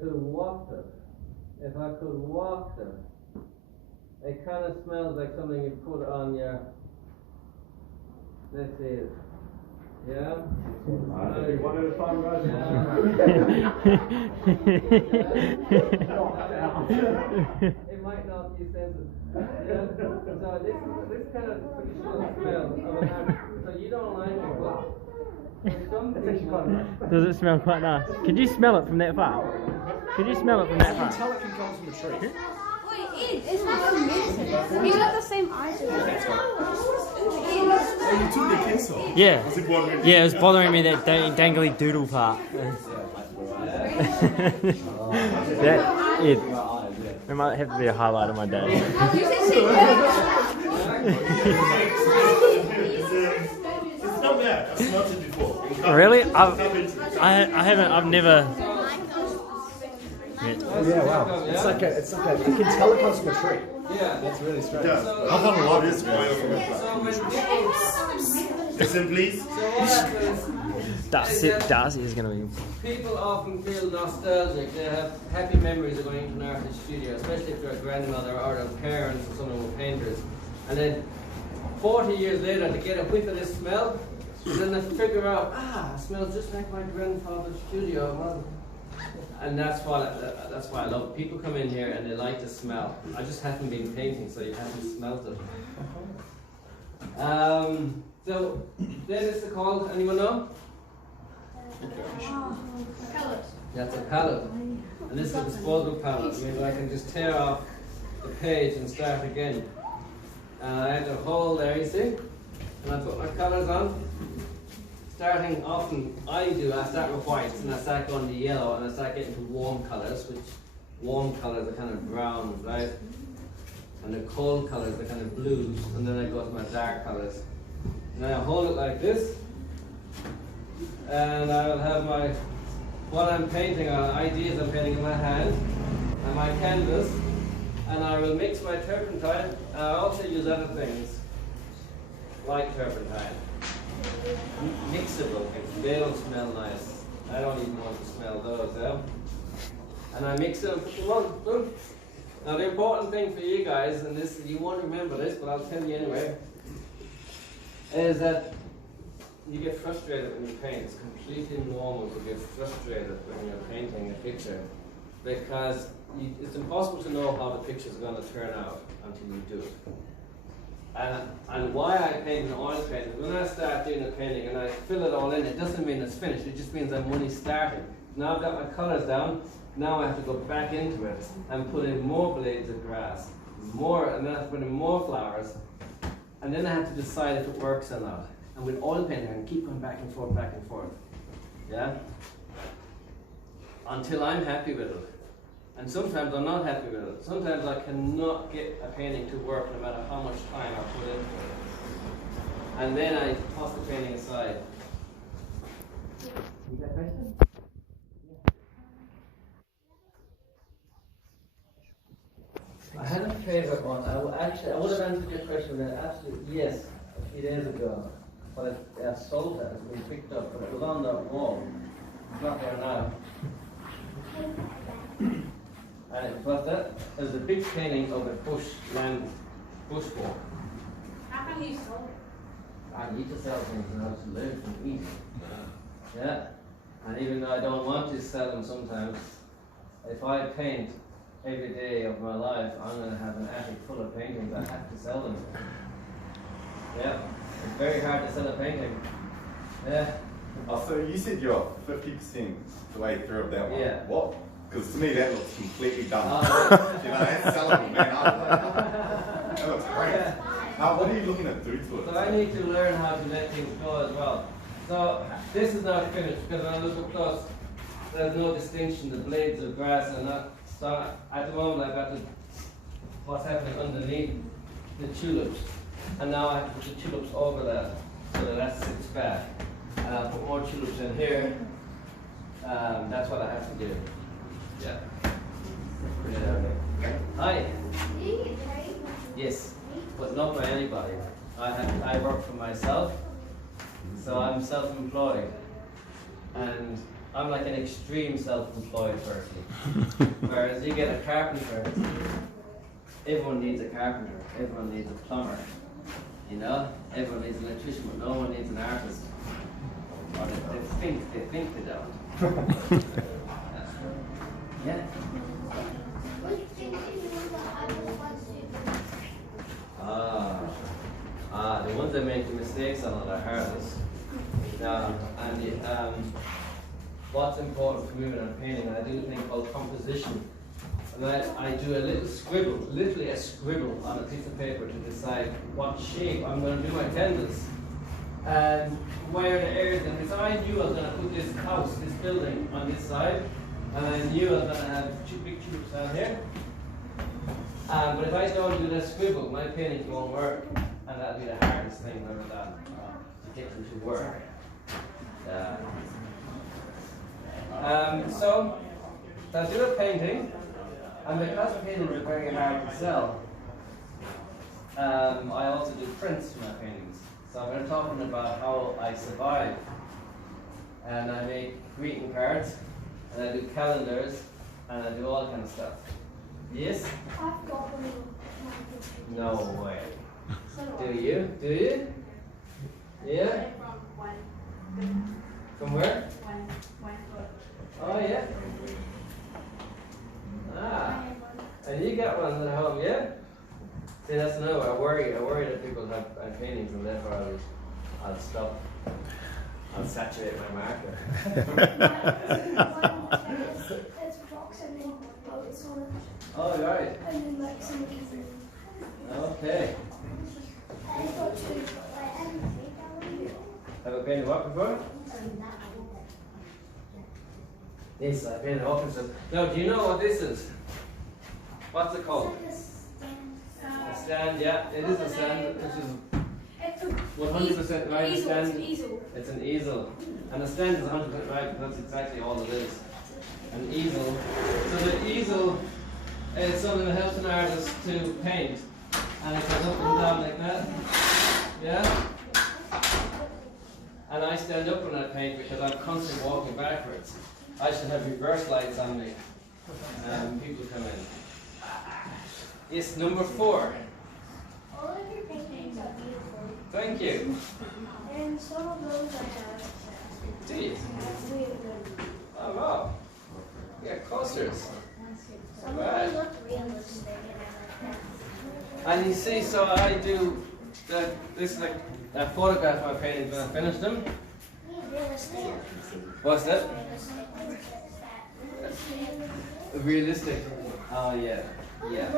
Could waft it. If I could waft it, it kind of smells like something you put on your. Let's see it. Yeah. One at a time, guys. It might not be sensitive. Yeah. So this kind of traditional smell of an apple. So you don't like it, but some people. Does it smell quite nice? Could you smell it from that far? Could you smell it from that You can far? tell it can come from a tree. Wait, it's not amazing. He's got the same eyes as Oh, you took the kiss off? Yeah. Was it bothering you? Yeah, it was bothering me, that dangly doodle part. It might have to be a highlight of my day. It's not bad. I've smelled it before. Really? I've never. Yeah, wow. It's like a, you can tell it comes from a tree. Yeah. That's really strange. Yeah, I thought a lot is oil from a Listen, please. So what happens? Darcy is going to be. People often feel nostalgic. They have happy memories of going to an artist studio, especially if they're a grandmother or their parents or someone with painters. And then 40 years later, to get a whiff of this smell, then they figure out, it smells just like my grandfather's studio. Well, and that's why I love it. People come in here and they like the smell. I just haven't been painting, so you haven't smelled it. So then it's called, anyone know? Palette. That's a palette. And this is a disposable palette. I mean, I can just tear off the page and start again. And I have a hole there, you see? And I put my colours on. Starting often, I start with whites and I start going to yellow and I start getting to warm colours, which warm colours are kind of browns, right? And the cold colours are kind of blues, and then I go to my dark colours. And I hold it like this, and I will have what I'm painting on, ideas I'm painting in my hand, and my canvas, and I will mix my turpentine, and I also use other things, like turpentine. Mixable things, they don't smell nice. I don't even want to smell those, yeah? And I mix them and put them on, boom. Now the important thing for you guys, and this you won't remember this, but I'll tell you anyway, is that you get frustrated when you paint. It's completely normal to get frustrated when you're painting a picture, because it's impossible to know how the picture is going to turn out until you do it. And why I paint an oil painting, when I start doing a painting and I fill it all in, it doesn't mean it's finished, it just means I'm only starting. Now I've got my colours down, now I have to go back into it and put in more blades of grass, and then I have to put in more flowers, and then I have to decide if it works or not. And with oil painting, I can keep going back and forth, yeah? Until I'm happy with it. And sometimes I'm not happy with it. Sometimes I cannot get a painting to work no matter how much time I put into it. And then I toss the painting aside. You got a question? I had a favourite one. I would have answered your question with an absolute yes a few days ago. But I sold it. It's been picked up, but it was on that wall. It's not there now. And it was that. There's a big painting of a bushwalk. How come you sold it? I need to sell things in order to live and eat. Yeah. And even though I don't want to sell them sometimes, if I paint every day of my life, I'm going to have an attic full of paintings. I have to sell them. Yeah. It's very hard to sell a painting. Yeah. Oh, so you said you're 50% the way through of that one. Yeah. What? Because to me that looks completely done. Oh, You know, that's sellable, man. That looks great. What are you looking to do to it? So I need to learn how to let things go as well. So this is not finished because when I look up close, there's no distinction. The blades of grass are not. So at the moment I've got what's happening underneath the tulips, and now I have to put the tulips over that so that sits back. And I'll put more tulips in here. That's what I have to do. Yeah. Hi. Yes, but not by anybody. I work for myself, so I'm self-employed, and I'm like an extreme self-employed person. Whereas you get a carpenter, everyone needs a carpenter, everyone needs a plumber, you know? Everyone needs an electrician, but no one needs an artist. Or they think they don't. Yeah. The ones that make the mistakes on it are hardest. What's important for moving and painting, I do a thing called composition. And I do a little scribble, literally a scribble on a piece of paper to decide what shape I'm going to do my canvas. And where the areas, and so I knew I was going to put this house, this building on this side, and I knew I was going to have two big tubes down here. But if I don't do that scribble, my painting won't work, and that'll be the hardest thing ever done, to get them to work. So I do a painting, and because paintings are very hard to sell, I also do prints for my paintings. So we're talking about how I survive, and I make greeting cards, and I do calendars, and I do all kind of stuff. Yes? I've got one. No way. Do you? Do you? Yeah? From where? Oh yeah? And you got one at home, yeah? See, that's no, I worry that people have paintings and therefore I'll stop. I'll saturate my marker. There's rocks and then boats on it. Oh, right. And then like some kids. Okay. I've got two. Have I painted what before? Yes, I painted orchestra. Now, do you know what this is? What's it called? A stand, yeah, it is a stand, which is 100% right. Stand. It's an easel. And a stand is 100% right, that's exactly all it is. An easel. So the easel is something that helps an artist to paint. And it goes up and down like that. Yeah? And I stand up when I paint because I'm constantly walking backwards. I should have reverse lights on me. People come in. Yes, number 4. All of your paintings are beautiful. Thank you. And some of those I have. Do you? Really good. Oh wow. Yeah, coasters. Some Right. of them look realistic and I like that. And you see, so I do this like a photograph of my paintings when I finish them. Realistic. What's that? Realistic. Realistic. Oh yeah. Yeah.